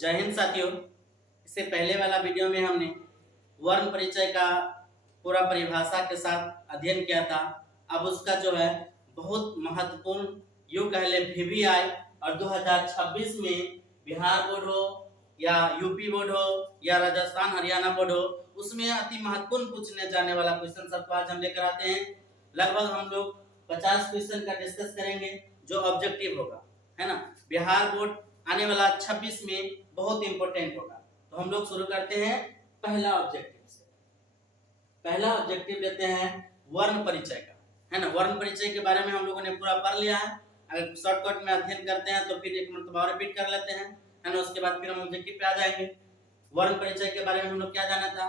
जय हिंद साथियों। इससे पहले वाला वीडियो में हमने वर्ण परिचय का पूरा परिभाषा के साथ अध्ययन किया था। अब उसका जो है बहुत महत्वपूर्ण यूँ कह ले VVI और 2026 में बिहार बोर्ड हो या यूपी बोर्ड हो या राजस्थान हरियाणा बोर्ड हो, उसमें अति महत्वपूर्ण पूछने जाने वाला क्वेश्चन सबको आज हम लेकर आते हैं। लगभग हम लोग 50 क्वेश्चन का डिस्कस करेंगे जो ऑब्जेक्टिव होगा, है ना। बिहार बोर्ड आने वाला 26 में बहुत इंपॉर्टेंट होगा। तो हम लोग शुरू करते हैं पहला ऑब्जेक्टिव से। पहला ऑब्जेक्टिव लेते हैं वर्ण परिचय का, है ना। वर्ण परिचय के बारे में हम लोगों ने पूरा पढ़ लिया है। अगर शॉर्टकट में अध्ययन करते हैं तो फिर एक मरतबा रिपीट कर लेते हैं, है ना। उसके बाद फिर हम ऑब्जेक्टिव पे आ जाएंगे। वर्ण परिचय के बारे में हम लोग क्या जाना था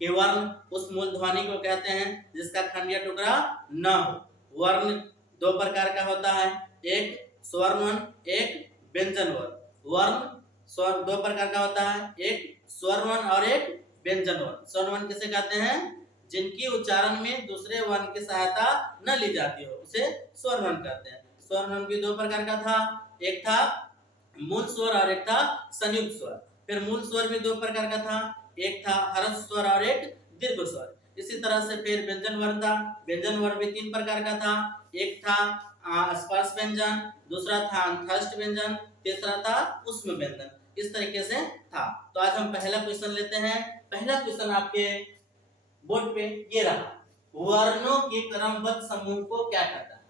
कि वर्ण उस मूल ध्वनि को कहते हैं जिसका खंडीय टुकड़ा न हो। वर्ण दो प्रकार का होता है, एक स्वर्ण वर्ण, एक व्यंजन वर्ण। वर्ण स्वर दो प्रकार का होता है, एक स्वर वर्ण और एक व्यंजन वर्ण। स्वर वर्ण किसे कहते हैं? जिनकी उच्चारण में दूसरे वर्ण की सहायता न ली जाती हो, उसे स्वर वर्ण कहते हैं। स्वर वर्ण भी दो प्रकार का था, एक था मूल स्वर और एक था संयुक्त स्वर। फिर मूल स्वर भी दो प्रकार का था, एक था ह्रस्व स्वर और एक दीर्घ स्वर। इसी तरह से फिर व्यंजन वर्ण था। व्यंजन वर्ण भी तीन प्रकार का था, एक था स्पर्श व्यंजन, दूसरा था अंतस्थ व्यंजन, तीसरा था ऊष्म व्यंजन। इस तरीके से था। तो आज हम पहला क्वेश्चन लेते हैं। पहला क्वेश्चन आपके बोर्ड पे ये रहा, वर्णों के क्रमबद्ध समूह को क्या कहता है?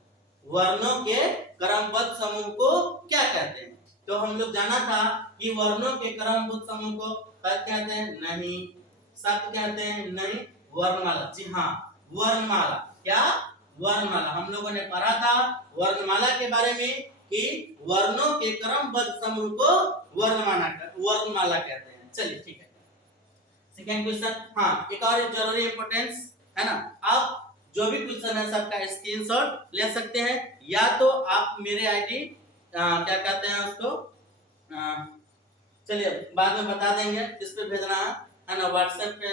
वर्णों के क्रमबद्ध समूह को क्या कहते हैं? तो हम लोग जाना था कि वर्णों के क्रमबद्ध समूह को पद कहते हैं, नहीं। शब्द कहते हैं, नहीं। वर्णमाला, जी हाँ, वर्णमाला। क्या? वर्णमाला। हम लोगों ने पढ़ा था वर्णमाला के बारे में कि वर्णों के क्रमबद्ध समूह को वर्णमाला कहते हैं। चलिए ठीक है। सेकेंड क्वेश्चन, हाँ, एक और जरूरी इंपॉर्टेंस है ना। आप जो भी क्वेश्चन है सबका स्क्रीनशॉट ले सकते हैं, या तो आप मेरे आईडी क्या कहते हैं उसको, चलिए बाद में बता देंगे किस पे भेजना है ना। व्हाट्सएप पे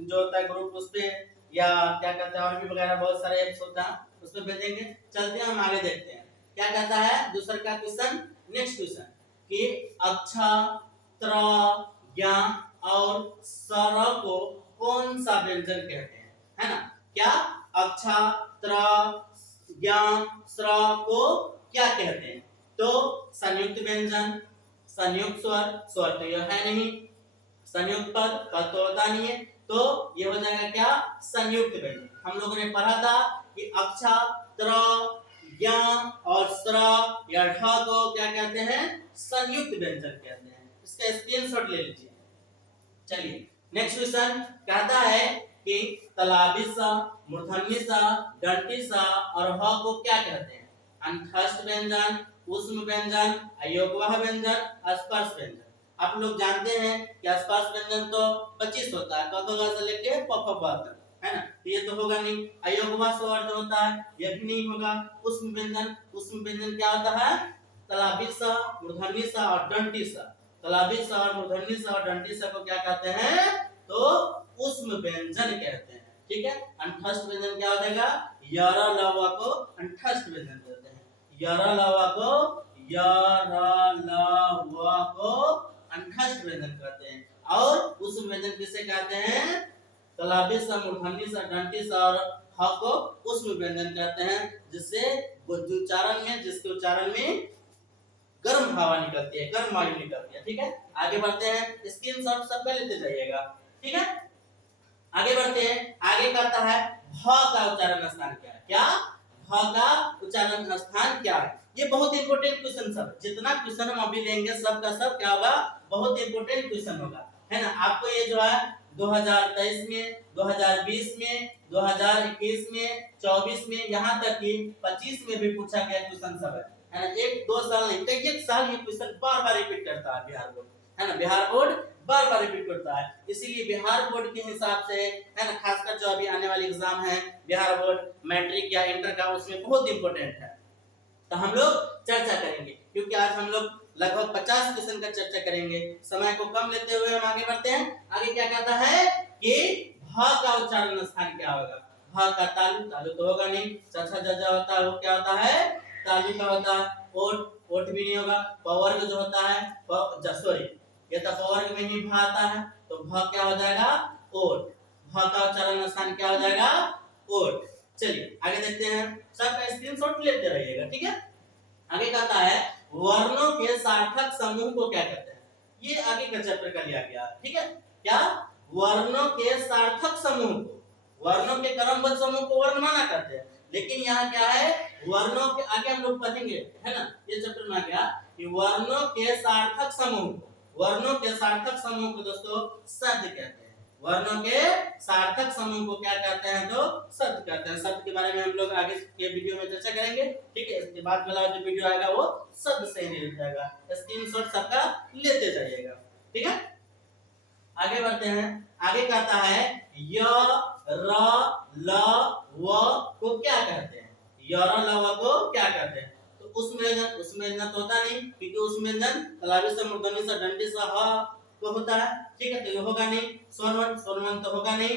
जो होता है ग्रुप, उस पे, या क्या कहते हैं और भी वगैरह बहुत सारे ऐप्स होता है, उस पे भेजेंगे। चलते हैं, हम आगे देखते हैं क्या कहता है दूसरा का क्वेश्चन। नेक्स्ट क्वेश्चन कि अक्षा, त्र, ज्ञ और स्वर को कौन सा व्यंजन कहते हैं, है ना। क्या? अक्षा, त्र, ज्ञ, स्वर को क्या कहते हैं? तो संयुक्त व्यंजन, संयुक्त स्वर, स्वर तो यह है नहीं, संयुक्त पद तो होता नहीं है, तो ये हो जाएगा क्या? संयुक्त व्यंजन। हम लोगों ने पढ़ा था कि अक्षा, त्र, ज्ञ और स्र या ढ को क्या कहते हैं? संयुक्त व्यंजन कहते हैं। इसका स्क्रीनशॉट ले लीजिए। चलिए नेक्स्ट क्वेश्चन कहता है कि तलाबी सा, मूर्धन्य सा, दंती सा और ह को क्या कहते हैं? अंतस्थ व्यंजन, ऊष्म व्यंजन, अयोगवाह व्यंजन, स्पर्श व्यंजन। आप लोग जानते हैं कि स्पर्श व्यंजन तो 25 होता है, क से लेके प तक, है ना। तो ये तो होगा नहीं। अयोगवाह स्वर जो होता है यह भी नहीं होगा। ऊष्म व्यंजन क्या होता है? तलाबी सा, मूर्धन्य सा और दंती सा। तलाबी सा और मूर्धन्य सा और दंती सा को क्या कहते हैं? तो ऊष्म व्यंजन कहते हैं। ठीक है। अंतस्थ व्यंजन क्या हो जाएगा? यारा लावा को अंतस्थ व्यंजन कहते हैं। यारा लावा को अंतस्थ व्यंजन कहते हैं। और ऊष्म व्यंजन किसे कहते हैं? तलाबी सा, मूर्धन्य सा, दंती सा और ह को ऊष्म व्यंजन कहते हैं, जिसके उच्चारण में गर्म हवा निकलती है, गर्म वायु निकलती है। ठीक है। आगे बढ़ते हैं, स्क्रीनशॉट सबका लेते जाइएगा। ठीक है। आगे बढ़ते हैं। आगे कहता है भ का उच्चारण स्थान क्या है? क्या? भ का उच्चारण स्थान क्या है? ये बहुत इंपॉर्टेंट क्वेश्चन सब, जितना क्वेश्चन हम अभी लेंगे सबका सब क्या होगा? बहुत इंपॉर्टेंट क्वेश्चन होगा, है ना। आपको ये जो है 2023 में, 2020 में, 2021 में, 24 में, यहाँ तक कि 25 में भी पूछा गया क्वेश्चन सब है ना। एक दो साल नहीं, कई एक साल ये क्वेश्चन बार बार रिपीट करता है बिहार बोर्ड, है ना। बिहार बोर्ड बार बार रिपीट करता है। इसीलिए बिहार बोर्ड के हिसाब से, है ना, खासकर जो अभी आने वाली एग्जाम है बिहार बोर्ड मैट्रिक या इंटर का, उसमें बहुत इंपॉर्टेंट है। तो हम लोग चर्चा करेंगे, क्योंकि आज हम लोग लगभग 50 क्वेश्चन का चर्चा करेंगे। समय को कम लेते हुए हम आगे बढ़ते हैं। आगे क्या कहता है कि भ का उच्चारण स्थान क्या होगा? भ का तालु, तालु तो होगा नहीं। चचा जजा होता है वो क्या होता है? तालु का होता है। ओट, ओट भी नहीं होगा। पवर्ग जो होता है, सॉरी, ये तपवर्ग में ही भ आता है, तो भ क्या हो जाएगा ओट। भ का उच्चारण स्थान क्या हो जाएगा ओट। चलिए आगे देखते हैं, सबका स्क्रीनशॉट लेते रहिएगा, ठीक है। आगे कहता है वर्णों के सार्थक समूह को क्या कहते हैं, ये आगे का चैप्टर का लिया गया, ठीक है। क्या वर्णों के सार्थक समूह को, वर्णों के क्रमबद्ध समूह को वर्णमाला कहते हैं, लेकिन यहाँ क्या है वर्णों के आगे हम लोग पढ़ेंगे, है ना, ये चैप्टर में आ गया कि वर्णों के सार्थक समूह को, वर्णों के सार्थक समूह को दोस्तों शब्द कहते हैं। वर्णों के सार्थक समूह को क्या कहते हैं तो शब्द कहते हैं। शब्द के बारे में हम लोग आगे के वीडियो में चर्चा करेंगे, ठीक है। इसके बाद वाला जो वीडियो आएगा वो शब्द से ही रिलेटेड आएगा, स्क्रीनशॉट सबका लेते जाइएगा, ठीक है। आगे बढ़ते हैं, आगे कहता है य र ल व को क्या कहते हैं, य र ल व को क्या कहते हैं, तो उस व्यंजन तो होता नहीं, क्योंकि उस व्यंजन तलावी से मूर्धन्य से दंडी से ह को होता है, ठीक है, तो ये होगा नहीं। स्वरवन तो होगा नहीं।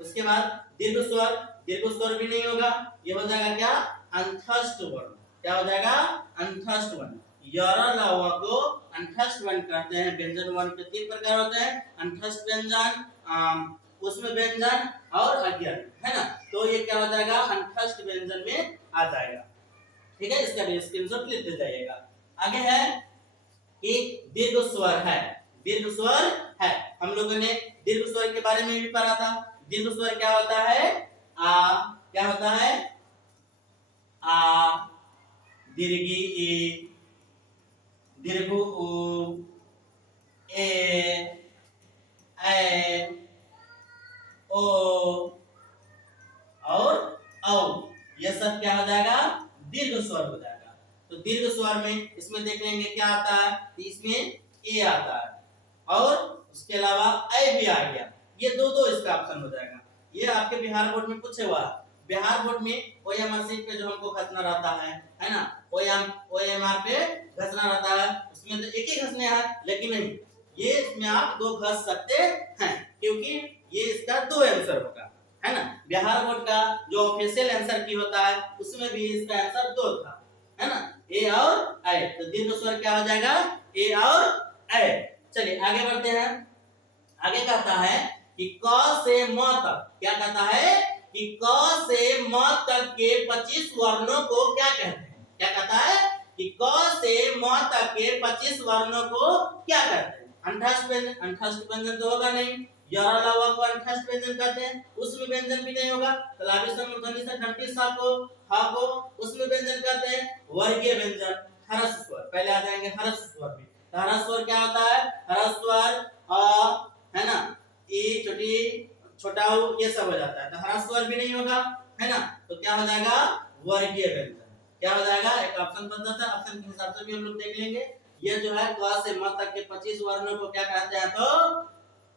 उसके बाद दीर्घ स्वर भी नहीं होगा, ये हो जाएगा क्या अंतस्थ वर्ण, क्या हो जाएगा अंतस्थ वर्ण। य र ल व को अंतस्थ वर्ण कहते हैं। व्यंजन वर्ण के तीन प्रकार होते हैं, अंतस्थ व्यंजन, उसमें व्यंजन और अज्ञात, है ना, तो ये क्या हो जाएगा अंतस्थ व्यंजन में आ जाएगा, ठीक है। इसका भी स्क्रीनशॉट लेते जाइएगा। आगे है एक दीर्घ स्वर है, दीर्घ स्वर है, हम लोगों ने दीर्घ स्वर के बारे में भी पढ़ा था। दीर्घ स्वर क्या होता है क्या होता है आ, दीर्घी ई, दीर्घ उ, ए ओ और औ, ये सब क्या हो जाएगा दीर्घ स्वर हो जाएगा। तो दीर्घ स्वर में इसमें देख लेंगे क्या आता है, इसमें ए आता है और उसके अलावा ऐ भी आ गया, ये दो इसका ऑप्शन हो जाएगा। ये आपके बिहार बोर्ड में पूछे हुआ, बिहार बोर्ड में ओएमआर सीट पे जो हमको घसना रहता है ना, ओएमआर पे घसना रहता है, उसमें तो एक ही घसने हैं, लेकिन नहीं, ये इसमें आप दो घस सकते हैं, क्योंकि ये इसका दो आंसर होगा, है ना। बिहार बोर्ड का जो ऑफिशियल आंसर की होता है उसमें भी इसका आंसर दो था, है ना, ए और ऐ। तो दीर्घ स्वर क्या हो जाएगा ए और ऐ। चलिए आगे बढ़ते हैं। आगे कहता है कि क से म तक, क्या कहता है कि क से म तक के 25 वर्णों को क्या कहते हैं, क्या कहता है कि क से म तक के 25 वर्णों को क्या कहते हैं। अंतस्थ व्यंजन तो होगा नहीं, य र ल व को अंतस्थ व्यंजन कहते हैं, उसमें व्यंजन भी नहीं होगा। तलावी से मूर्धन्य से दंडी सा को ह को उसमें व्यंजन कहते हैं। वर्गीय व्यंजन हरस स्वर, पहले आ जाएंगे हरस स्वर भी। तो हरस स्वर क्या होता है, हरस स्वर अ, है ना, ई छोटी छोटा उ, ये सब हो जाता है, तो हरस स्वर भी नहीं होगा, है ना, तो क्या हो जाएगा वर्गीय व्यंजन, क्या हो जाएगा एक ऑप्शन बन जाता है। ऑप्शन के हिसाब से भी हम लोग देख लेंगे। ये जो है क से म तक के 25 वर्णों को क्या कहते हैं तो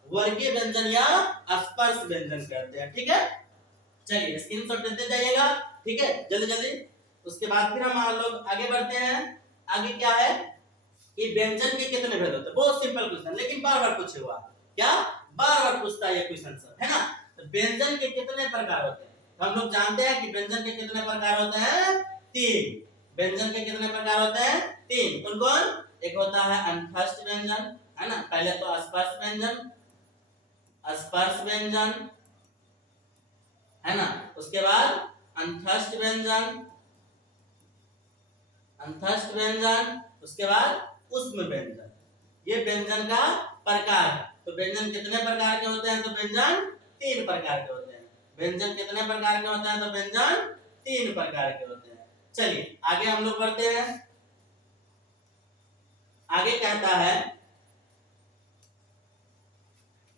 वर्गीय व्यंजन या स्पर्श व्यंजन कहते हैं, ठीक है। चलिए स्क्रीनशॉट लेते जाइएगा, ठीक है, जल्दी जल्दी। उसके बाद फिर हम लोग आगे बढ़ते हैं। आगे क्या है कि व्यंजन के कितने भेद होते हैं, बहुत सिंपल क्वेश्चन, लेकिन बार-बार पूछे हुआ, क्या बार-बार पूछता है ये क्वेश्चन सब, है ना। तो व्यंजन के कितने प्रकार होते हैं, तो हम लोग जानते हैं कि व्यंजन के कितने प्रकार होते हैं, तीन। व्यंजन के कितने प्रकार होते हैं, तीन। कौन कौन, एक होता है अंतस्थ व्यंजन, है ना, पहले तो स्पर्श व्यंजन, स्पर्श व्यंजन, है ना, उसके बाद अंतस्थ व्यंजन, अंतस्थ व्यंजन, उसके बाद ऊष्म व्यंजन। ये व्यंजन का प्रकार है। तो व्यंजन कितने प्रकार के होते हैं, तो व्यंजन तीन प्रकार के होते हैं। व्यंजन कितने प्रकार के होते हैं, तो व्यंजन तीन प्रकार के होते हैं। चलिए आगे हम लोग बढ़ते हैं। आगे कहता है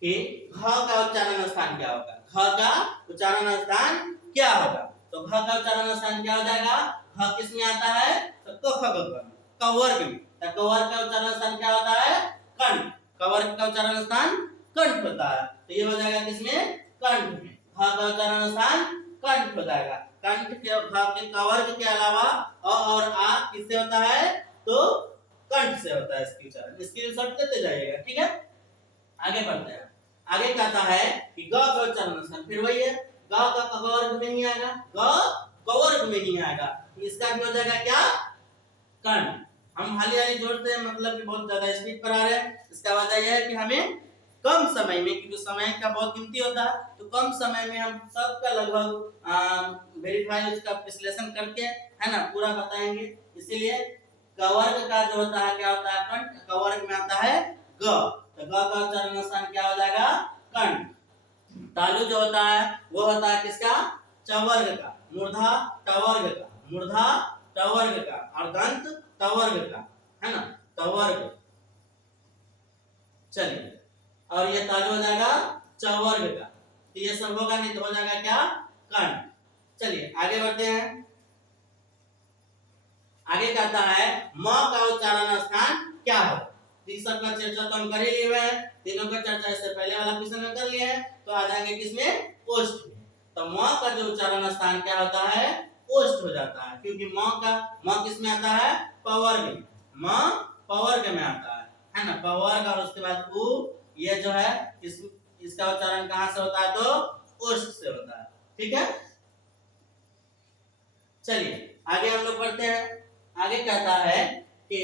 कि घ का उच्चारण स्थान क्या होगा, घ का उच्चारण स्थान क्या होगा, तो घ का उच्चारण स्थान क्या हो जाएगा, घ किस में आता है तो क ख ग घ कवर्ग में। तो कवर्ग का उच्चारण स्थान क्या होता है कंठ, कवर्ग का उच्चारण स्थान कंठ होता है, तो ये हो जाएगा किसमें कंठ में। घ का उच्चारण स्थान कंठ हो जाएगा। कंठ के घ के कवर्ग के अलावा अ और आ किससे होता है तो कंठ से होता है इसकी उच्चारण। स्क्रीनशॉट लेते जाइएगा, ठीक है। आगे बढ़ते हैं। आगे कहता है कि ग का उच्चारण स्थान फिर वही है, ग का कवर्ग में ही आएगा, ग कवर्ग में ही आएगा, इसका भी हो जाएगा क्या कंठ। हम हाली हाली जोड़ते हैं, मतलब कि बहुत ज्यादा स्पीड पर आ रहे हैं। इसका वजह यह है कि हमें कम समय में, क्योंकि समय का बहुत कीमती होता है, तो कम समय में हम सबका लगभग वेरीफाई, उसका विश्लेषण करके, है ना, पूरा बताएंगे। इसीलिए कवर्ग का जो होता है क्या होता है, कंठ। कवर्ग में आता है ग, तो ग का उच्चारण स्थान क्या हो जाएगा, कंठ। तालु जो होता है वो होता है किसका, चवर्ग का। मूर्धा टवर्ग का, मूर्धा टवर्ग का, और दंत तवर्ग का, है ना, तवर्ग। चलिए, और ये तालु हो जाएगा चवर्ग का, तो ये सब होगा नहीं तो हो जाएगा क्या, कंठ। चलिए आगे बढ़ते हैं। आगे कहता है म का उच्चारण स्थान क्या हो। इस सब का चर्चा तो हम कर ही लिए हुए हैं, तीनों का चर्चा इससे पहले वाला क्वेश्चन में कर लिए हैं, तो आ जाएंगे किसमें, ओष्ठ में। तो म का जो उच्चारण स्थान क्या होता है, ओष्ठ हो जाता है, क्योंकि म किसमें आता है, पवर्ग में। म पवर्ग में आता है ना, पवर्ग, और उसके बाद उ, ये जो है इसका उच्चारण कहां से होता है, तो ओष्ठ से होता है। ठीक है, चलिए आगे हम लोग बढ़ते हैं। आगे कहता है कि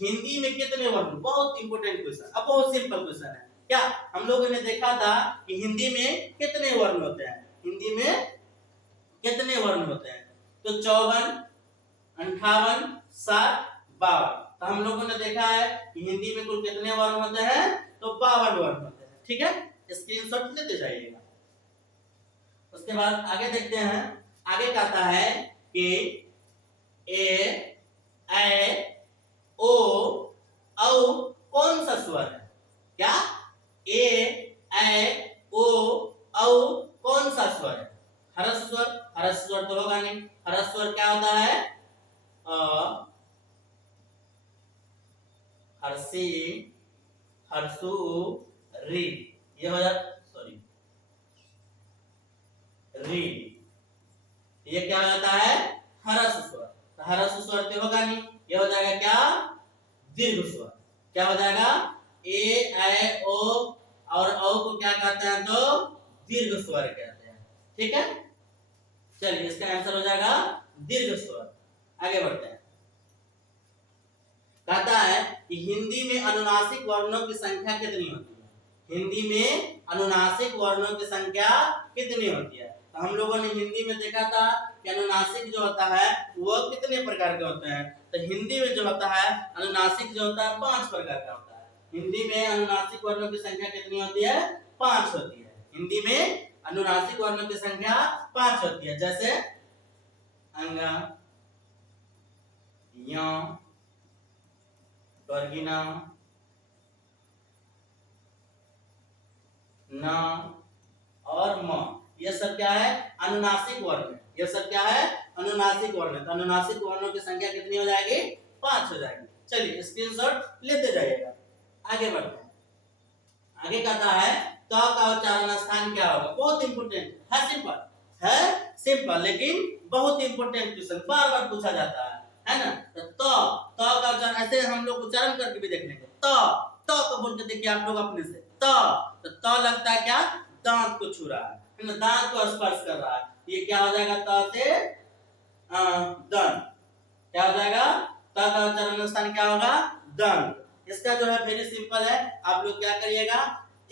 हिंदी में कितने वर्ण, बहुत इंपॉर्टेंट क्वेश्चन, अब बहुत सिंपल क्वेश्चन है। क्या हम लोगों ने देखा था कि हिंदी में कितने वर्ण होते हैं, हिंदी में कितने वर्ण होते हैं, तो 54, 58, 60, 52। तो हम लोगों ने देखा है कि हिंदी में कुल कितने वर्ण होते हैं, तो 52 वर्ण होते हैं। ठीक है, स्क्रीनशॉट लेते जाइएगा। उसके बाद आगे देखते हैं। आगे कहता है कि ए, ऐ, ओ, औ कौन सा स्वर है, क्या, ए, ऐ, ओ, औ कौन सा स्वर है, हर्ष स्वर। हर्ष स्वर तो होगा नहीं, हर्ष स्वर क्या होता है, अ, हर्षी, हर्षु, री, ये हो जाता, सॉरी, री, ये क्या हो जाता है, हर्ष स्वर। तो हर्ष स्वर तो होगा नहीं, ये हो जाएगा क्या, दीर्घ स्वर। क्या हो जाएगा, ए, ऐ, ओ और औ को क्या कहते हैं, तो दीर्घ स्वर कहते हैं। ठीक है, चलिए इसका आंसर हो जाएगा दीर्घ स्वर। आगे बढ़ते हैं। कहता है कि हिंदी में अनुनासिक वर्णों की संख्या कितनी होती है, हिंदी में अनुनासिक वर्णों की संख्या कितनी होती है। तो हम लोगों ने हिंदी में देखा था कि अनुनासिक जो होता है वो कितने प्रकार के होते हैं। तो हिंदी में जो होता है अनुनासिक जो होता है 5 प्रकार का होता है। हिंदी में अनुनासिक वर्णों की संख्या कितनी होती है, 5 होती है। हिंदी में अनुनासिक वर्णों की संख्या 5 होती है, जैसे अंगा, य, वर्गिना, न और म, ये सब क्या है, अनुनासिक वर्ण है। ये सब क्या है, अनुनासिक वर्ण है। तो अनुनासिक वर्णों की संख्या कितनी हो जाएगी, 5 हो जाएगी। चलिए स्क्रीनशॉट लेते जाइएगा। आगे बढ़ते हैं। आगे कहता है त का उच्चारण स्थान क्या होगा, बहुत इंपॉर्टेंट है, सिंपल है, सिंपल लेकिन बहुत इंपॉर्टेंट क्वेश्चन, बार बार पूछा जाता है ना। तो त का उच्चारण ऐसे हम लोग उच्चारण करके भी देख लेंगे। त को बोल के देखिए आप लोग अपने से, तो लगता है क्या, दांत को छू रहा है ना, दांत को स्पर्श कर रहा है। ये क्या हो जाएगा, त से दंत, क्या हो जाएगा, त का उच्चारण स्थान क्या होगा, दंत। इसका जो है वेरी सिंपल है, आप लोग क्या करिएगा,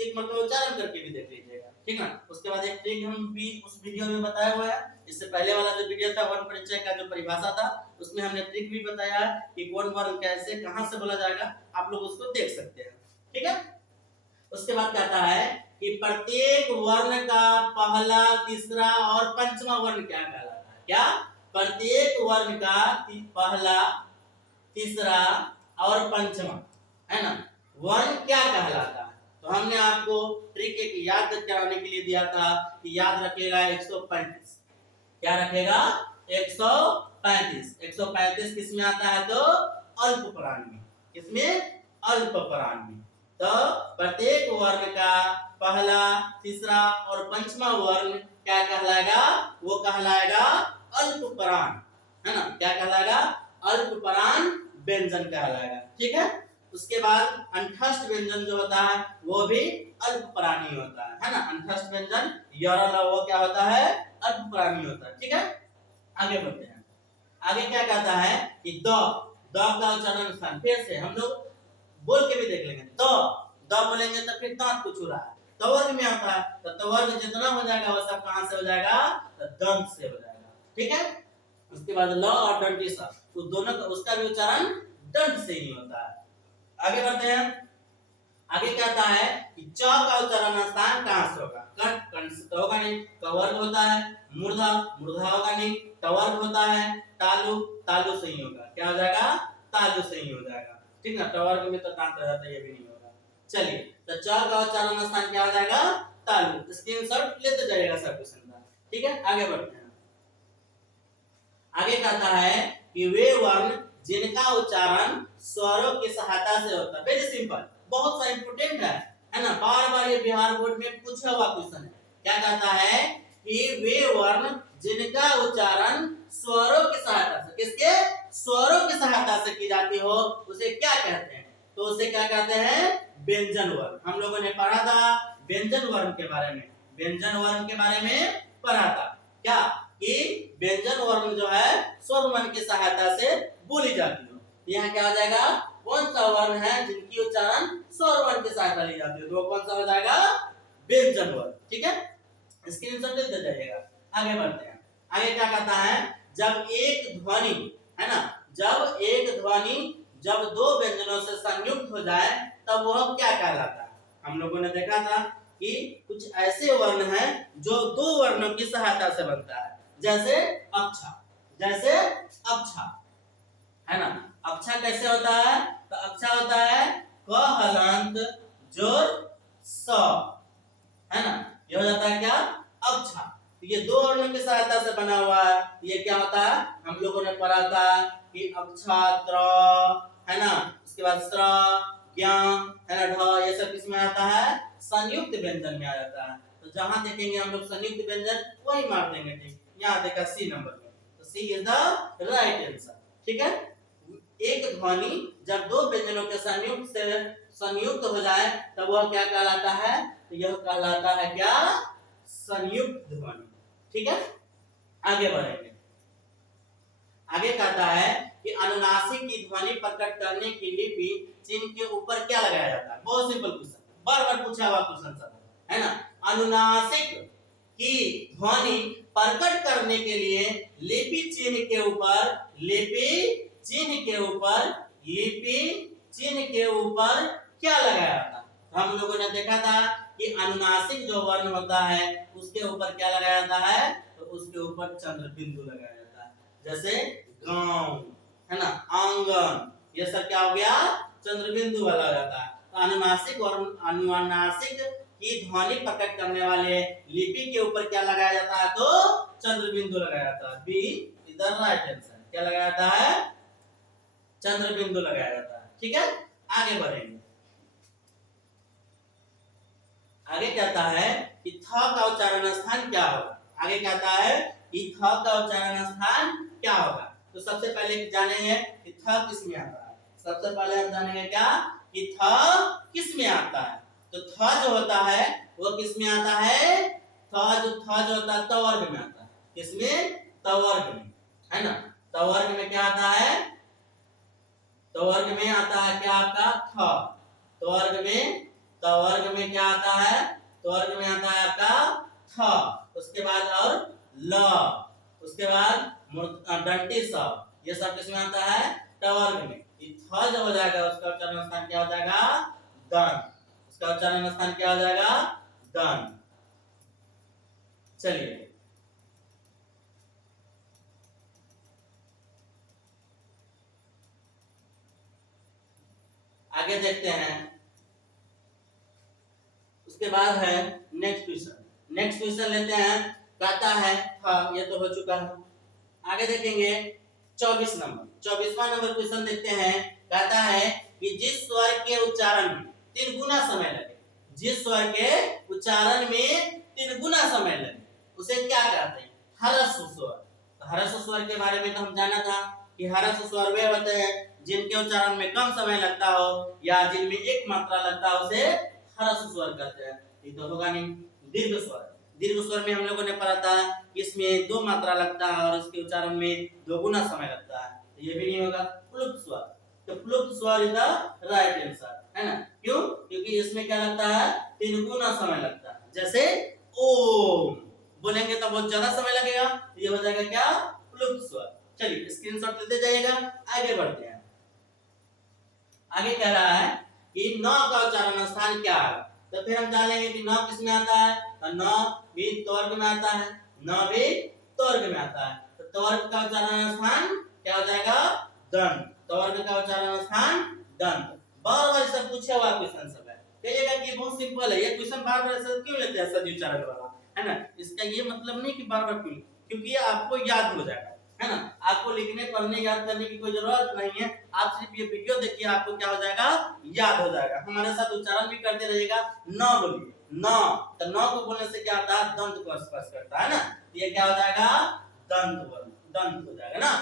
एक मतलब उच्चारण करके भी देख लीजिएगा, ठीक ना। उसके बाद एक ट्रिक हम भी उस वीडियो में बताया हुआ है। इससे पहले वाला जो वीडियो था वर्ण परिचय का जो परिभाषा था, उसमें हमने ट्रिक भी बताया है कि कौन वर्ण कैसे कहां से बोला जाएगा, आप लोग उसको देख सकते हैं, ठीक है। उसके बाद कहता है कि प्रत्येक वर्ण का पहला, तीसरा और पंचमा वर्ण क्या कहलाता है, क्या, प्रत्येक वर्ण का पहला, तीसरा और पंचमा, है ना, वर्ण क्या कहलाता है। तो हमने आपको ट्रिक एक याद कराने के लिए दिया था कि याद रखेगा 135, क्या रखेगा, 135। 135 किसमें आता है, तो अल्प प्राण में, किसमें, अल्प प्राण में। तो प्रत्येक वर्ण का पहला, तीसरा और पंचमा वर्ण क्या कहलाएगा, वो कहलाएगा अल्प प्राण, है ना, क्या कहलाएगा, अल्प प्राण व्यंजन कहलाएगा, ठीक है। उसके बाद अंतस्थ व्यंजन जो होता है वो भी अल्प प्राणी होता है ना। अंतस्थ व्यंजन वो क्या होता है, अल्प प्राणी होता है, ठीक है। आगे बढ़ते हैं। आगे क्या कहता है कि द द का उच्चारण स्थान फिर से हम लोग बोल के भी देख लेंगे। द बोलेंगे तो फिर दांत को छू रहा है, तवर्ग में आता है तो तवर्ग जितना हो जाएगा वो सब कहां से हो जाएगा, तो दंत से हो जाएगा। ठीक है, उसके बाद ल और दंती सा, तो दोनों का उसका भी उच्चारण दंत से ही होता है। आगे बढ़ते हैं। आगे क्या आता है कि च का उच्चारण स्थान कहां से होगा, कंठ से तो होगा नहीं, कवर्ग होता है, मूर्धा मूर्धा होगा नहीं, तवर्ग होता है, तालु तालु से ही होगा, क्या हो जाएगा, तालु से ही हो जाएगा। ठीक ना, तवर्ग में तो दांत आ जाता है, ये भी नहीं होगा। चलिए, तो च का उच्चारण स्थान क्या हो जाएगा, तालु। स्क्रीनशॉट लेते जाइएगा सब क्वेश्चन का। ठीक है, आगे बढ़ते हैं। आगे कहता है कि वे वर्ण जिनका उच्चारण स्वरों की सहायता से होता है। वेरी सिंपल, बहुत सा इंपोर्टेंट है ना, बार बार ये बिहार बोर्ड में पूछा हुआ क्वेश्चन है। क्या कहता है कि वे वर्ण जिनका उच्चारण स्वरों की सहायता से, किसके, स्वरों की सहायता से की जाती हो, उसे क्या कहते हैं, तो उसे क्या कहते हैं, व्यंजन वर्ण। हम लोगों ने पढ़ा था व्यंजन वर्ण के बारे में, व्यंजन वर्ण के बारे में पढ़ा था क्या, कि व्यंजन वर्ण जो है स्वर वर्ण की सहायता से बोली जाती है। यहाँ क्या हो जाएगा, कौन सा वर्ण है जिनकी उच्चारण स्वर वर्ण की सहायता ली जाती है, तो कौन सा हो जाएगा, व्यंजन वर्ण। ठीक है, स्क्रीनशॉट लेते जाइएगा। आगे बढ़ते हैं। आगे क्या कहता है, जब एक ध्वनि है ना, जब एक ध्वनि जब दो व्यंजनों से संयुक्त हो जाए तब वह क्या कहलाता है। हम लोगों ने देखा था कि कुछ ऐसे वर्ण हैं जो दो वर्णों की सहायता से बनता है, जैसे अक्षा, जैसे अक्षा है ना। अक्षा कैसे होता है, तो अक्षा होता है क हलंत जोर स, है ना, ये हो जाता है क्या, अक्षा। तो ये दो वर्णों की सहायता से बना हुआ है। ये क्या होता है, हम लोगों ने पढ़ा था कि अक्षा त्र है ना, उसके बाद स्र ज्ञान है ना, ढ, ये सब किसमें आता है, संयुक्त व्यंजन में आ जाता है। तो जहां देखेंगे हम लोग संयुक्त व्यंजन वही मार देंगे। ठीक, यहाँ देखा सी नंबर में, तो सी इज द राइट आंसर। ठीक है, एक ध्वनि जब दो व्यंजनों के संयुक्त हो जाए तब वह क्या कहलाता है, तो यह कहलाता है क्या, संयुक्त ध्वनि। ठीक है, आगे बढ़ेंगे। आगे कहता है कि अनुनासिक की ध्वनि प्रकट करने की लिपि चिन्ह के ऊपर क्या लगाया जाता है। बहुत सिंपल क्वेश्चन, बार बार पूछा हुआ क्वेश्चन सब है ना। अनुनासिक की ध्वनि प्रकट करने के लिए लिपि चिन्ह के ऊपर, लिपि चिन्ह के ऊपर, लिपि चिन्ह के ऊपर क्या लगाया था। हम लोगों ने देखा था कि अनुनासिक जो वर्ण होता है उसके ऊपर क्या लगाया जाता है, तो उसके ऊपर चंद्र बिंदु लगाया जाता है। जैसे गांव है ना, आंगन, ये सब क्या हो गया, चंद्र बिंदु वाला हो जाता है। तो अनुनासिक और अनुनासिक की ध्वनि प्रकट करने वाले लिपि के ऊपर क्या लगाया जाता है, तो चंद्र बिंदु लगाया जाता है। बी इधर राइट आंसर, क्या लगाया जाता है, चंद्र बिंदु लगाया जाता है। ठीक है, आगे बढ़ेंगे। आगे कहता है कि थ का उच्चारण स्थान क्या होगा। आगे कहता है कि थ का उच्चारण स्थान क्या होगा। तो सबसे पहले जानेंगे कि थ किस में आता है। सबसे पहले हम जानेंगे क्या, कि थ किस में आता है। तो थ जो होता है वो किस में आता है, थ जो होता है तवर्ग में आता है। किसमें, तवर्ग में, है ना। तवर्ग में क्या आता है, तवर्ग में आता है क्या आपका थ। तवर्ग में क्या आता है, तवर्ग में आता है आपका थ, उसके बाद और ल, उसके बाद दंती स, ये सब किसमें आता है, तवर्ग में। थ जो हो जाएगा उसका उच्चारण स्थान क्या हो जाएगा, दंत। उसका उच्चारण स्थान क्या हो जाएगा, दंत। चलिए आगे देखते हैं। उसके बाद है नेक्स्ट क्वेश्चन। नेक्स्ट क्वेश्चन लेते हैं। कहता है हाँ ये तो हो चुका है। आगे देखेंगे 24 नंबर, 24वां नंबर क्वेश्चन देखते हैं। कहता है कि जिस स्वर के उच्चारण में 3 गुना समय लगे, जिस स्वर के उच्चारण में 3 गुना समय लगे उसे क्या कहते हैं, ह्रस्व स्वर। तो ह्रस्व स्वर के बारे में तो हम जाना था कि ह्रस्व स्वर वे होते हैं जिनके उच्चारण में कम समय लगता हो या जिनमें एक मात्रा लगता हो उसे ह्रस्व स्वर कहते हैं। ये तो होगा नहीं। दीर्घ स्वर, दीर्घ स्वर में हम लोगों ने पढ़ा था इसमें 2 मात्रा लगता है और इसके उच्चारण में 2 गुना समय लगता है। ये भी नहीं होगा। प्लुप्त स्वर, तो प्लुप्त स्वर इज द राइट आंसर, है ना। क्यों? क्योंकि इसमें क्या लगता है, 3 गुना समय लगता है। जैसे ओम बोलेंगे तो बहुत ज्यादा समय लगेगा, ये हो जाएगा क्या, प्लुप्त स्वर। चलिए स्क्रीनशॉट लेते जाइएगा, आगे बढ़ते हैं। आगे कह रहा है कि न का उच्चारण स्थान क्या है, तो फिर हम जानेंगे कि न किस में आता है, तो न भी तवर्ग में आता है, न भी तवर्ग में आता है। तो तवर्ग का उच्चारण स्थान क्या हो जाएगा, दंत। तवर्ग का उच्चारण स्थान दंत। बार बार सब पूछा हुआ क्वेश्चन सब है, कहिएगा कि बहुत सिंपल है, ये क्वेश्चन बार बार ऐसा क्यों लेते हैं सदी उच्चारण वाला, है ना। इसका ये मतलब नहीं कि बार बार क्यों, क्योंकि ये आपको याद हो जाएगा, है ना। आपको लिखने पढ़ने याद करने की कोई जरूरत नहीं है, आप सिर्फ ये वीडियो देखिए, आपको क्या हो जाएगा, याद हो जाएगा। हमारे साथ उच्चारण भी करते रहिएगा। न बोलिए, न, तो न को बोलने से क्या होता है, दंत को स्पर्श करता है ना, तो ये क्या हो जाएगा, दंत वर्ण, दंत हो जाएगा ना।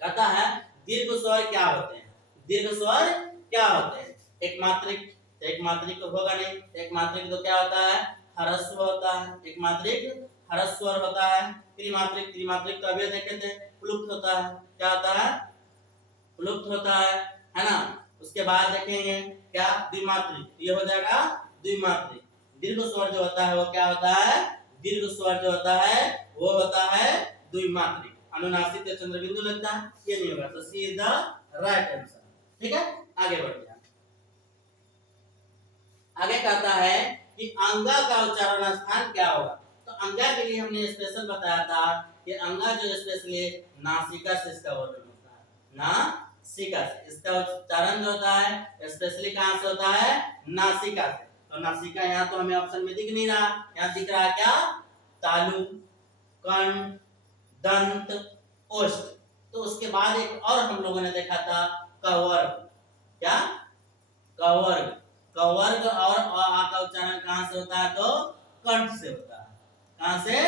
कहता है दीर्घ स्वर क्या होते हैं, दीर्घ स्वर क्या होते हैं। एक मात्रिक, एक मात्रिक तो होगा नहीं, एक मात्रिक तो क्या होता है, ह्रस्व होता है, एक मात्रिक ह्रस्व होता है। त्रिमात्रिक, त्रिमात्रिक तो अभी देखे थे, प्लुप्त होता है, क्या होता है, प्लुप्त होता है ना। उसके बाद देखेंगे क्या, द्विमात्रिक, ये हो जाएगा द्विमात्रिक। दीर्घ स्वर जो होता है वो क्या होता है, दीर्घ स्वर जो होता है वो होता है द्विमात्रिक। अनुनासिक चंद्र बिंदु लगता है, ये नहीं होगा, तो सी इज द राइट आंसर। ठीक है, आगे बढ़ते हैं। आगे कहता है कि अंगा का उच्चारण स्थान क्या होगा, तो अंगा के लिए हमने स्पेशल बताया था कि अंगा जो स्पेशली नासिका से इसका वर्णन होता है, नासिका से इसका उच्चारण जो होता है स्पेशली कहां से होता है, नासिका से। तो नासिका यहाँ तो हमें ऑप्शन में दिख नहीं रहा, यहाँ दिख रहा है क्या, तालु, कंठ, दंत, ओष्ठ। तो उसके बाद एक और हम लोगों ने देखा था कवर्ग, क्या, कवर्ग। कवर्ग और आ का उच्चारण कहां से होता है, तो कंठ से होता है, कहां से,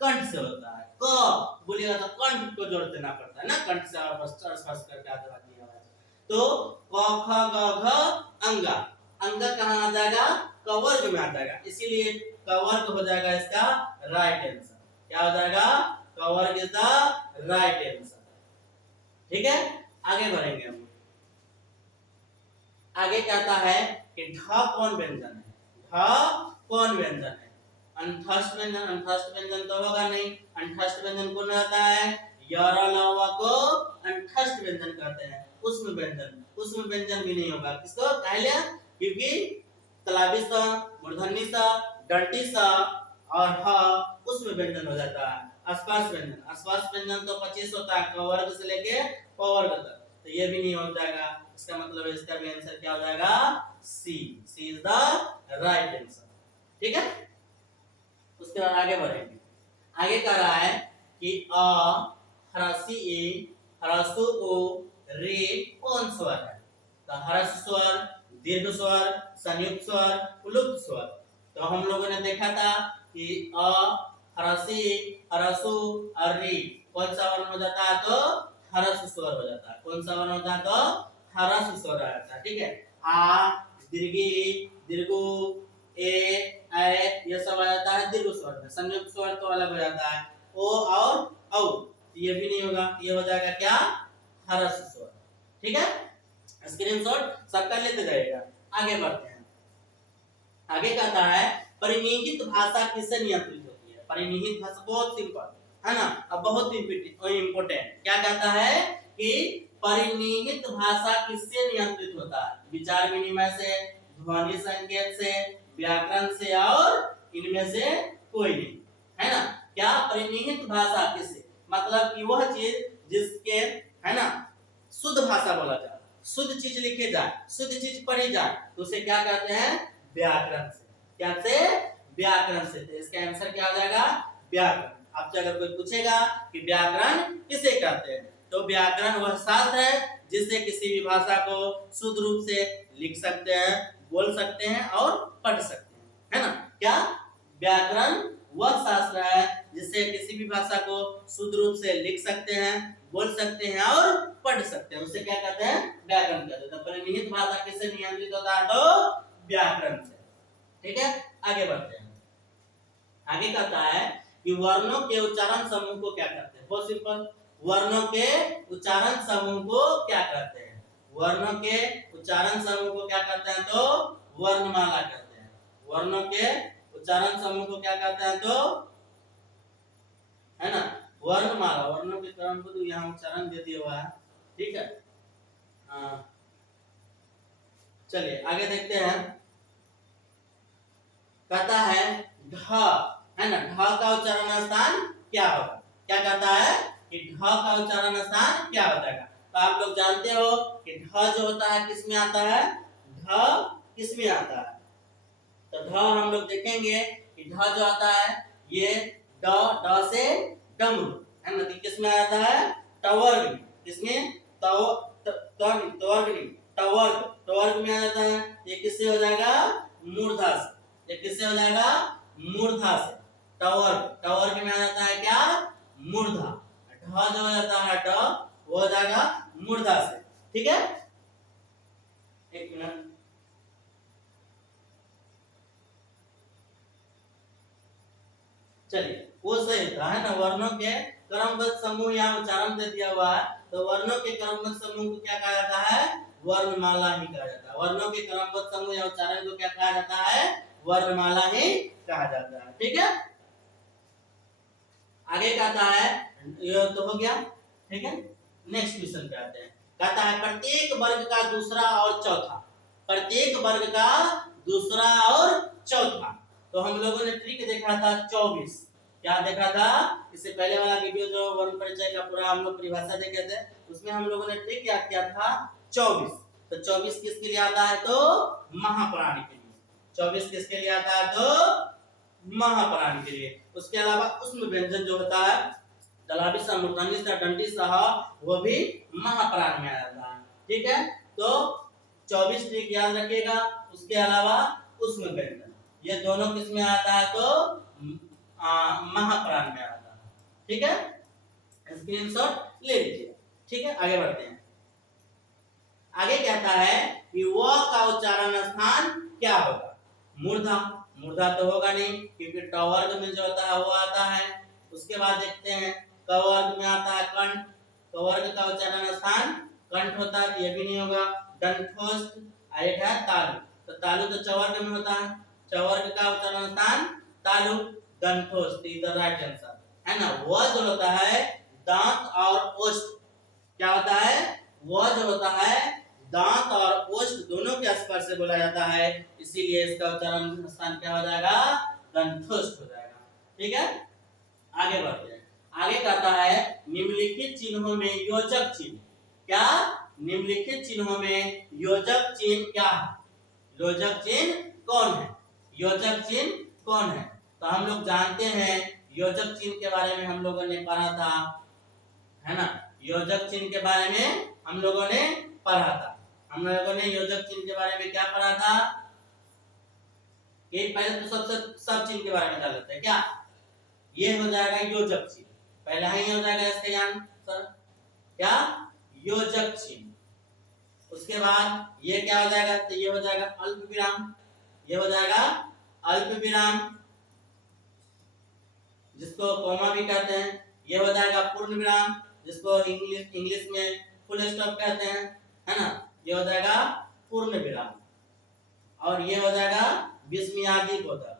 कंठ से होता है। क बोलिएगा तो कंठ को जोड़ देना पड़ता है ना, कंठ से स्पर्श करके आगे बढ़ती है आवाज। तो क ख ग घ अंगा, अंगा कहां आ जाएगा, कवर्ग में आ जाएगा, इसीलिए कवर्ग हो जाएगा इसका राइट आंसर। क्या हो जाएगा, कवर्ग इज द राइट आंसर। ठीक है, आगे बढ़ेंगे हम। आगे कहता है कि ढ कौन व्यंजन है, ढ कौन व्यंजन है, अंतस्थ व्यंजन, अंतस्थ व्यंजन तो होगा नहीं, अंतस्थ व्यंजन कौन रहता है, यरा लवा को अंतस्थ व्यंजन कहते हैं। उष्म व्यंजन, उष्म व्यंजन भी नहीं होगा, किसको कह लिया, क्योंकि तलाबी सा, मूर्धन्य सा, दंती सा और ह उष्म व्यंजन हो जाता है। अस्पर्श व्यंजन, अस्पर्श व्यंजन तो 25 होता है, क वर्ग से लेके प वर्ग तक, तो ये भी नहीं हो जाएगा। इसका मतलब है इसका भी आंसर क्या हो जाएगा, सी, सी इज द राइट आंसर। ठीक है, उसके बाद आगे बढ़ेंगे। आगे कह रहा है कि अ, ह्रस्व ए, ह्रस्व ओ, रे कौन स्वर है, तो ह्रस्व स्वर, दीर्घ स्वर, संयुक्त स्वर, प्लुप्त स्वर। तो हम लोगों ने देखा था कि अ, ह्रस्व, ह्रस्व और रे कौन सा वर्ण हो जाता है, तो ह्रस्व स्वर हो जाता है। कौन सा वर्ण होता है, तो ह्रस्व स्वर आ जाता है। ठीक है, आ, दीर्घी, दीर्घो, ए, ये सब आ जाता है दीर्घ स्वर में। संयुक्त स्वर तो अलग हो जाता है, ओ और औ, ये भी नहीं होगा, ये हो जाएगा क्या, ह्रस्व स्वर। ठीक है, स्क्रीनशॉट सबका लेते जाइएगा, आगे बढ़ते हैं। आगे कहता है परिनिहित भाषा किससे नियंत्रित होती है, परिनिहित भाषा बहुत सिंपल है ना, अब बहुत इंपोर्टेंट। क्या कहता है कि परिनिहित भाषा किससे नियंत्रित होता है, विचार विनिमय से, ध्वनि संकेत से, व्याकरण से और इनमें से कोई नहीं, है ना। क्या परिनिहित भाषा किससे, मतलब कि वह चीज जिसके, है ना, शुद्ध भाषा बोला जाए, शुद्ध चीज लिखे जाए, शुद्ध चीज पढ़ी जाए, तो उसे क्या कहते हैं, व्याकरण से। क्या से, व्याकरण से। तो इसका आंसर क्या हो जाएगा, व्याकरण। आपसे अगर कोई पूछेगा कि व्याकरण किसे कहते हैं, तो व्याकरण वह शास्त्र है जिससे किसी भी भाषा को शुद्ध रूप से लिख सकते हैं, बोल सकते हैं और पढ़ सकते हैं, है ना। क्या, व्याकरण वह शास्त्र है जिससे किसी भी भाषा को शुद्ध रूप से लिख सकते हैं, बोल सकते हैं और पढ़ सकते हैं, उसे क्या कहते हैं, व्याकरण कहते हैं। तो परिनिहित भाषा किससे नियंत्रित होता है, तो व्याकरण से। ठीक है, आगे बढ़ते हैं। आगे कहता है कि वर्णों के उच्चारण समूह को क्या कहते हैं, बहुत सिंपल, वर्णों के उच्चारण समूह को क्या कहते हैं? वर्णों के उच्चारण समूह को क्या कहते हैं? तो वर्णमाला कहते हैं। वर्णों के उच्चारण समूह को क्या कहते हैं? तो है ना वर्णमाला। वर्णों के क्रम को तो यहाँ उच्चारण दे दिया हुआ है, ठीक है। चलिए आगे देखते हैं। कहता है ढ, है ना, ढ का उच्चारण स्थान क्या होगा? क्या कहता है कि ढ का उच्चारण स्थान क्या होता है? तो आप लोग जानते हो कि ढ जो होता है किस में आता है? ढ किस में आता है? तो ढ हम लोग देखेंगे कि ढ जो आता है ये ड से डमरू, है ना, किस में आता है? टवर्ग। किसमें? टवर्ग में आ जाता है। ये किससे हो जाएगा? मूर्धा से। ये किससे हो जाएगा? मूर्धा से। टवर्ग में आ जाता है क्या? मूर्धा। ढ जो हो जाता है ड वो हो जाएगा मूर्धा से, ठीक है। एक मिनट, चलिए वो सही था, है ना। वर्णों के क्रमबद्ध समूह यहाँ उच्चारण दे दिया हुआ है, तो वर्णों के क्रमबद्ध समूह को क्या कहा जाता है? वर्णमाला ही कहा जाता है। वर्णों के क्रमबद्ध समूह या उच्चारण को क्या कहा जाता है? वर्णमाला ही कहा जाता है, ठीक है। आगे कहता है, ये तो हो गया, ठीक है। नेक्स्ट क्वेश्चन पे आते हैं। कहता है प्रत्येक वर्ग का दूसरा और चौथा। प्रत्येक वर्ग का दूसरा और चौथा। तो हम लोगों ने ट्रिक देखा था 24। क्या देखा था? इससे पहले वाला वीडियो जो वर्ण परिचय का पूरा हम लोग परिभाषा देखे थे, उसमें हम लोगों ने ट्रिक याद किया था 24। तो 24 किसके लिए आता है? तो महाप्राण के लिए। 24 किसके लिए आता है? तो महाप्राण के लिए। उसके अलावा उसमें व्यंजन जो होता है दलावी सा मूर्धन्य सा दंडी सा वो भी महाप्राण में आ जाता है, ठीक है। तो 24 ट्रिक याद रखिएगा। उसके अलावा उसमें व्यंजन ये दोनों किस में आता है? तो महाप्राण में आता है, ठीक है। स्क्रीनशॉट ले लीजिए, ठीक है। आगे बढ़ते हैं। आगे कहता है कि व का उच्चारण स्थान क्या होगा? मूर्धा। मूर्धा तो होगा नहीं क्योंकि टवर्ग में जो होता है वो आता है। उसके बाद देखते हैं कवर्ग में आता है कंठ। कवर्ग का उच्चारण स्थान कंठ होता है, तो ये भी नहीं होगा। दंठोष्ठ। एक है तालु। तो तालु तो चवर्ग में होता है, चवर्ग का उच्चारण स्थान तालु। दंठोष्ठ इधर राइट आंसर, है ना। वो जो होता है दांत और ओष्ठ, क्या होता है? वो जो होता है दांत और ओष्ठ दोनों के स्पर्श से बोला जाता है, इसीलिए इसका उच्चारण स्थान क्या हो जाएगा? दंठोष्ठ हो जाएगा, ठीक है। आगे बढ़ते हैं। आगे कहता है निम्नलिखित चिन्हों में योजक चिन्ह क्या? निम्नलिखित चिन्हों में योजक चिन्ह क्या है? योजक चिन्ह कौन है? योजक चिन्ह कौन है? तो हम लोग जानते हैं योजक चिन्ह के बारे में हम लोगों ने पढ़ा था, है ना। योजक चिन्ह के बारे में हम लोगों ने पढ़ा था। हम लोगों ने योजक चिन्ह के बारे में क्या पढ़ा था? कि पहले तो सब चिन्ह के बारे में जान लेते हैं क्या। ये हो जाएगा योजक चिन्ह, पहला ही हो जाएगा इसका आंसर क्या? योजक चिन्ह। उसके बाद ये क्या हो जाएगा? तो ये हो जाएगा अल्प विराम। ये हो जाएगा अल्प विराम जिसको कॉमा भी कहते हैं। ये हो जाएगा पूर्ण विराम जिसको इंग्लिश में फुल स्टॉप कहते हैं, है ना। ये हो जाएगा पूर्ण विराम। और ये हो जाएगा विस्मयादि बोधक।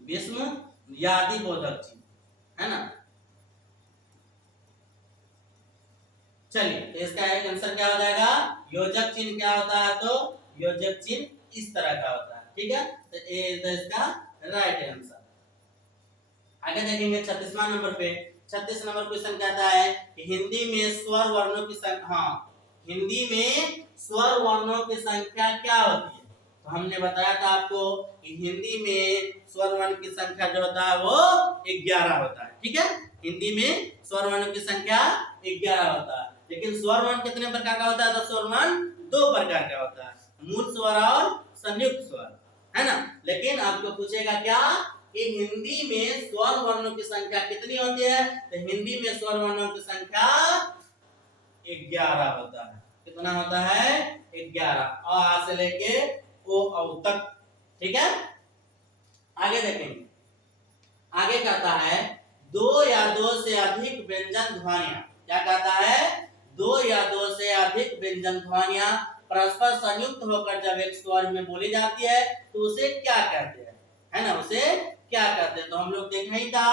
विस्मयादि बोधक चिन्ह, है ना। चलिए तो इसका एक आंसर क्या हो जाएगा? योजक चिन्ह क्या होता है? तो योजक चिन्ह इस तरह का होता है, ठीक है। तो ए इज इसका राइट आंसर। आगे देखेंगे 36वां नंबर पे। 36 नंबर क्वेश्चन कहता है कि हिंदी में स्वर वर्णों की संख्या, हिंदी में स्वर वर्णों की संख्या क्या होती है? तो हमने बताया था आपको कि हिंदी में स्वर वर्ण की संख्या जो होता है वो 11 होता है, ठीक है। हिंदी में स्वर वर्ण की संख्या 11 होता है। लेकिन स्वर वर्ण कितने प्रकार का होता है? तो स्वर वर्ण 2 प्रकार का होता है, मूल स्वर और संयुक्त स्वर, है ना। लेकिन आपको पूछेगा क्या कि हिंदी में स्वर वर्णों की संख्या कितनी होती है? तो हिंदी में स्वर वर्णों की संख्या 11 होता है। कितना होता है? 11, अ से लेके ओ औ तक, ठीक है। आगे देखेंगे। आगे कहता है दो या दो से अधिक व्यंजन ध्वनियां, क्या कहता है, दो या दो से अधिक व्यंजन ध्वनियां परस्पर संयुक्त होकर जब एक स्वर में बोली जाती है तो उसे क्या कहते हैं, है ना, उसे क्या कहते हैं। तो हम लोग देखा ही था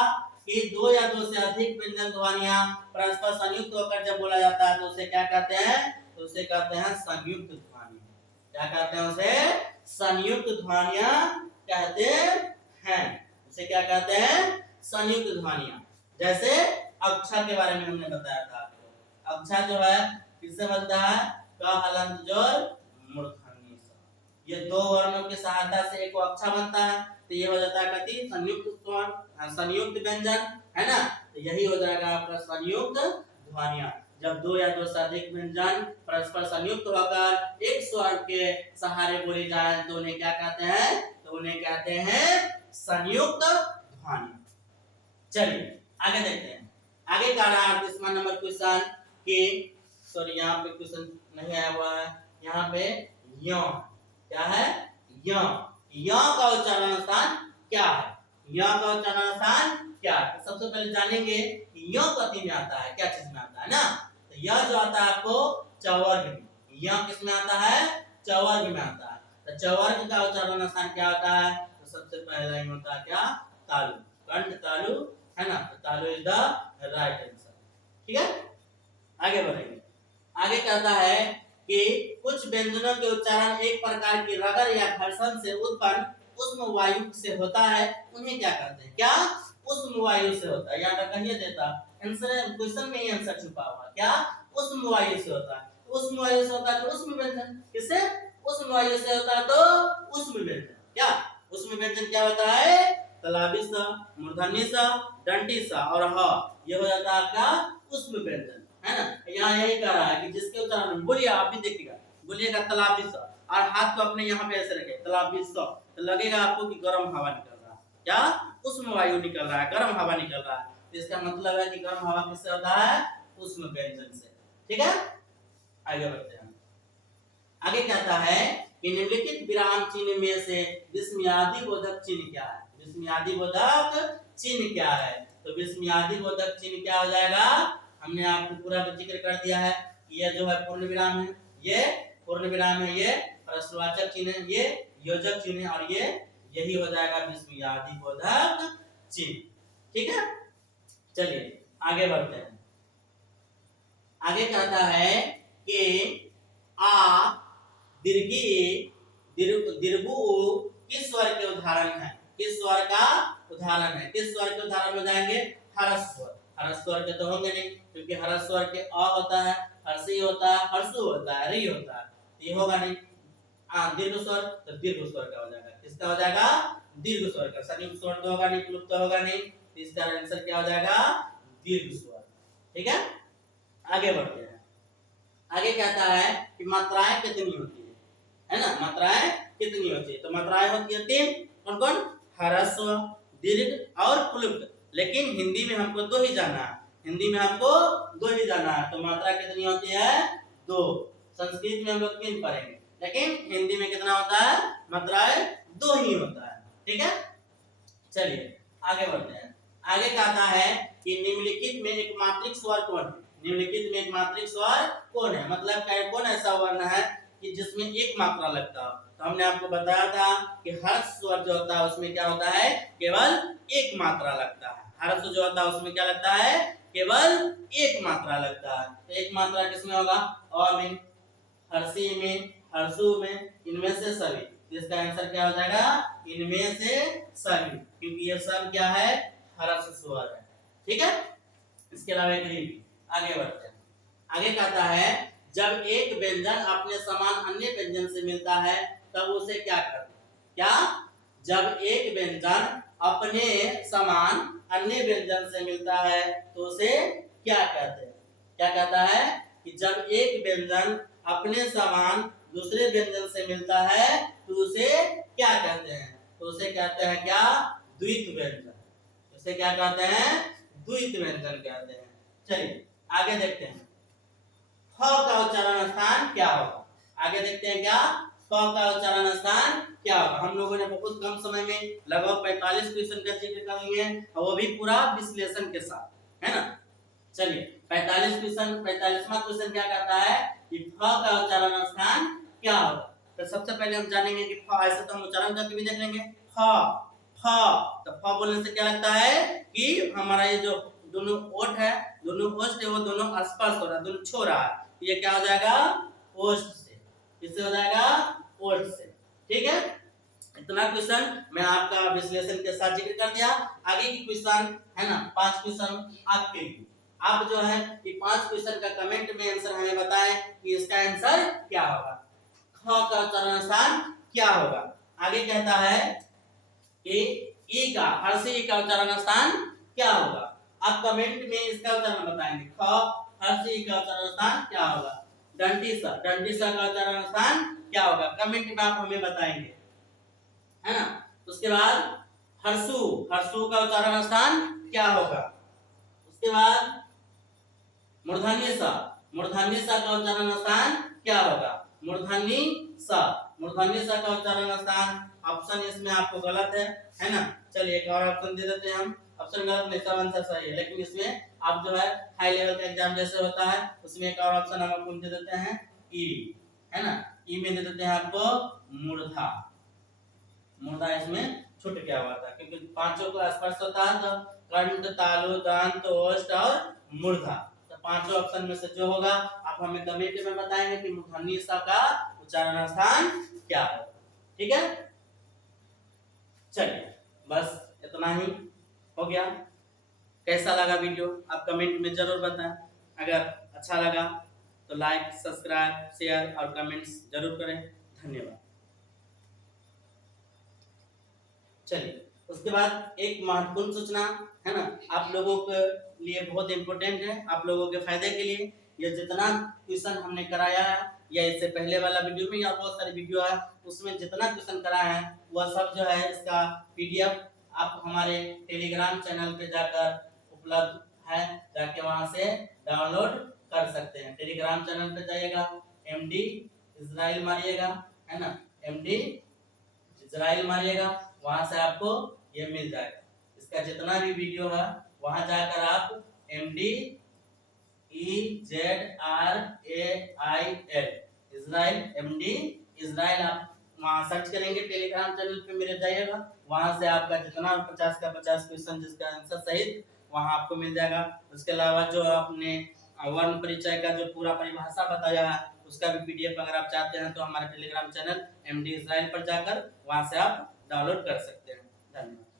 कि दो या दो से अधिक व्यंजन ध्वनियां परस्पर संयुक्त होकर जब बोला जाता है तो उसे क्या कहते हैं, तो उसे कहते हैं संयुक्त ध्वनि। क्या कहते हैं, उसे संयुक्त ध्वनियां कहते हैं। उसे क्या कहते हैं, संयुक्त ध्वनियां। जैसे अक्षर के बारे में हमने बताया था आपको। अक्षर जो है किससे बनता है, क हलंत जोर मूर्धन्य स। ये दो वर्णों की सहायता से एक अक्षर बनता है, तो ये हो जाता है कथी, संयुक्त स्वर, संयुक्त व्यंजन, है ना। तो यही हो जाएगा आपका संयुक्त ध्वनियां। जब दो या दो से अधिक व्यंजन परस्पर संयुक्त होकर एक स्वर के सहारे बोली जाए तो उन्हें क्या कहते हैं, तो उन्हें कहते हैं संयुक्त ध्वनि। चलिए आगे देखते हैं। आगे का रहा 38वां नंबर क्वेश्चन कि सॉरी यहाँ पे क्वेश्चन नहीं आया हुआ है, यहाँ पे य क्या है, य का उच्चारण स्थान क्या है, य का उच्चारण स्थान क्या है। तो सबसे पहले जानेंगे कि य कथी में आता है, क्या चीज में आता है ना। तो य जो आता है आपको चवर्ग में, य किस में आता है, चवर्ग में आता है। तो चवर्ग का उच्चारण स्थान क्या होता है, तो सबसे पहला ही होता है क्या, तालु, कंठ तालु, है ना। तो तालु इज द राइट आंसर। ठीक है, आगे बढ़ेंगे। आगे कहता है कि कुछ व्यंजनों के उच्चारण एक प्रकार की रगड़ या घर्षण से उत्पन्न उष्म वायु से होता है, उन्हें क्या कहते हैं, क्या, उष्म वायु से होता है। याद कहिए देता आंसर, क्वेश्चन में ही आंसर छुपा हुआ, क्या, उष्म वायु से होता है। उष्म वायु से होता है तो उष्म व्यंजन, किससे, उष्म वायु से होता है तो उष्म व्यंजन। क्या, उष्म व्यंजन क्या होता है, तलाबी सा, मूर्धन्य सा, दंडी सा और ह, ये हो जाता है आपका उष्म व्यंजन, है ना। यहाँ यही कह रहा है कि जिसके उच्चारण में बोलिए, आप भी देखिएगा, बोलिएगा तलाबी सा और हाथ को अपने यहाँ पे ऐसे रखे तलाबी सा, तो लगेगा आपको कि गर्म हवा निकल रहा है, क्या, उष्म वायु निकल रहा है, गर्म हवा निकल रहा है। तो इसका मतलब है कि गर्म हवा किससे होता है, उष्म व्यंजन से। ठीक है, आगे बढ़ते हैं। आगे कहता है कि निम्नलिखित विराम चिन्ह में से विस्मयादि बोधक चिन्ह क्या है, विस्मयादि बोधक चिन्ह क्या है। तो विस्मयादि बोधक चिन्ह क्या हो जाएगा, हमने आपको पूरा जिक्र कर दिया है। ये जो है पूर्ण विराम है, ये पूर्ण विराम है, ये प्रश्नवाचक चिन्ह है, ये योजक चिन्ह है, और ये यही हो जाएगा विस्मयादि बोधक चिन्ह। ठीक है, चलिए आगे बढ़ते हैं। आगे कहता है कि आ दीर्घी दीर्घु किस स्वर के उदाहरण है, किस स्वर का उदाहरण है, किस स्वर के उदाहरण में जाएंगे, हर्ष स्वर। हर्ष स्वर के तो होंगे नहीं, क्योंकि हर्ष स्वर के अ होता है, हर्षी होता है, हर्षु होता है, री होता है, ये होगा नहीं। दीर्घ स्वर तो दीर्घ स्वर का हो जाएगा, किसका हो जाएगा, दीर्घ स्वर का। संयुक्त स्वर तो होगा नहीं, प्लुप्त तो होगा नहीं, तो इसका आंसर क्या हो जाएगा, दीर्घ स्वर। ठीक है, आगे बढ़ते हैं। आगे कहता है कि मात्राएं कितनी होती है ना, मात्राएं कितनी होती है। तो मात्राएं होती है 3, कौन कौन, ह्रस्व, दीर्घ और प्लुप्त। लेकिन हिंदी में हमको 2 ही जाना है, हिंदी में हमको 2 ही जाना है। तो मात्रा कितनी होती है, 2। संस्कृत में हम लोग 3 पढ़ेंगे, लेकिन हिंदी में कितना होता है, मात्राएं 2 ही होता है। ठीक है, चलिए आगे बढ़ते हैं। आगे कहता है कि निम्नलिखित में एक मात्रिक स्वर कौन है, निम्नलिखित में एक मात्रिक स्वर कौन है, मतलब कौन ऐसा वर्ण है कि जिसमें एक मात्रा लगता है। तो हमने आपको बताया था कि हर्ष स्वर जो होता है उसमें क्या होता है, केवल एक मात्रा लगता है। हर्ष जो होता है उसमें क्या लगता है, केवल एक मात्रा लगता है। तो एक मात्रा किसमें होगा, अ में, हर्षी में, हर्षु में, इनमें से सभी। इसका आंसर क्या हो जाएगा, इनमें से सभी, क्योंकि ये सब क्या है, हर्ष स्वर है। ठीक है, इसके अलावा एक री। आगे बढ़ते हैं। आगे कहता है जब एक व्यंजन अपने समान अन्य व्यंजन से मिलता है तब उसे क्या कहते हैं, क्या, जब एक व्यंजन अपने समान अन्य व्यंजन से मिलता है तो उसे क्या कहते हैं। क्या कहता है कि जब एक व्यंजन अपने समान दूसरे व्यंजन से मिलता है तो उसे क्या कहते हैं, तो उसे कहते हैं क्या, द्वित व्यंजन। उसे क्या कहते हैं, द्वित व्यंजन कहते हैं। चलिए आगे देखते हैं, फ का उच्चारण स्थान क्या होगा। आगे देखते हैं क्या, का उच्चारण स्थान क्या होगा। हम लोगों ने बहुत कम समय में लगभग 45 क्वेश्चन का जिक्र कर लिए हैं, और वो भी पूरा विश्लेषण के साथ, है ना। चलिए 45 क्वेश्चन, 45वां क्वेश्चन क्या कहता है कि फ का उच्चारण स्थान क्या होगा। तो सबसे पहले हम जानेंगे कि फ, ऐसे तो हम उच्चारण करके भी देख लेंगे। फ फ तो फ बोलने से क्या लगता है कि हमारा ये जो दोनों ओठ है, दोनों ओष्ठ है, वो दोनों स्पर्श हो रहा है, दोनों छू रहा है, ये क्या हो जाएगा ओष्ठ से, इससे हो जाएगा ओष्ठ से। ठीक है, इतना क्वेश्चन मैं आपका विश्लेषण के साथ जिक्र कर दिया। आगे की क्वेश्चन है ना, 5 क्वेश्चन आपके लिए। आप जो है ये 5 क्वेश्चन का कमेंट में आंसर हमें बताएं कि इसका आंसर क्या होगा, ख का उच्चारण स्थान क्या होगा। आगे कहता है कि ई का, हर्षी ई का उच्चारण स्थान क्या होगा। आप कमेंट में इसका उच्चारण बताएंगे, ख हर्षी ई का उच्चारण स्थान क्या होगा। दंडीसा, दंडीसा का उच्चारण स्थान क्या होगा, कमेंट में आप हमें बताएंगे, है ना। उसके बाद हर्षु, हर्षु का उच्चारण स्थान क्या होगा। उसके बाद मूर्धन्य सा, मूर्धन्य सा का उच्चारण स्थान क्या होगा। मूर्धन्य सा, मूर्धन्य सा का उच्चारण स्थान, ऑप्शन इसमें आपको गलत है ना। चलिए एक और ऑप्शन दे देते हैं हम, ऑप्शन गलत नहीं, सब आंसर सही है, लेकिन इसमें आप जो है हाई लेवल का एग्जाम जैसे होता है उसमें एक और ऑप्शन हम आपको दे देते हैं ई, है ना। ई में दे देते हैं आपको मूर्धा, मूर्धा इसमें छूट गया हुआ था क्योंकि पांचों का स्पर्श होता है, तो कंठ, तालु, दंत, ओष्ठ और मूर्धा, तो पांचों ऑप्शन में से जो होगा आप हमें कमेंट में बताएंगे कि मूर्धन्य सा का उच्चारण स्थान क्या है। ठीक है, चलिए बस इतना ही हो गया। कैसा लगा वीडियो आप कमेंट में जरूर बताएं। अगर अच्छा लगा तो लाइक, सब्सक्राइब, शेयर और कमेंट्स जरूर करें। धन्यवाद। चलिए उसके बाद एक महत्वपूर्ण सूचना है ना, आप लोगों के लिए बहुत इंपॉर्टेंट है, आप लोगों के फायदे के लिए। ये जितना क्वेश्चन हमने कराया है या इससे पहले वाला वीडियो में या बहुत सारी वीडियो है उसमें जितना क्वेश्चन कराया है वह सब जो है इसका पीडीएफ आप हमारे टेलीग्राम चैनल पे जाकर उपलब्ध है, जाके वहां से डाउनलोड कर सकते हैं। टेलीग्राम चैनल पे जाइएगा, एमडी इजराइल मारिएगा, है ना, एमडी इजराइल मारिएगा, वहां से आपको ये मिल जाएगा। इसका जितना भी वीडियो है वहां जाकर आप MD EZRAIL Israel, MD Israel आप वहां सर्च करेंगे, टेलीग्राम चैनल पे मेरे जाइएगा, वहां से आपका जितना 50 का 50 क्वेश्चन जिसका आंसर सहित वहां आपको मिल जाएगा। उसके अलावा जो आपने वर्ण परिचय का जो पूरा परिभाषा बताया है उसका भी पीडीएफ अगर आप चाहते हैं तो हमारे टेलीग्राम चैनल MD इजराइल पर जाकर वहां से आप डाउनलोड कर सकते हैं। धन्यवाद।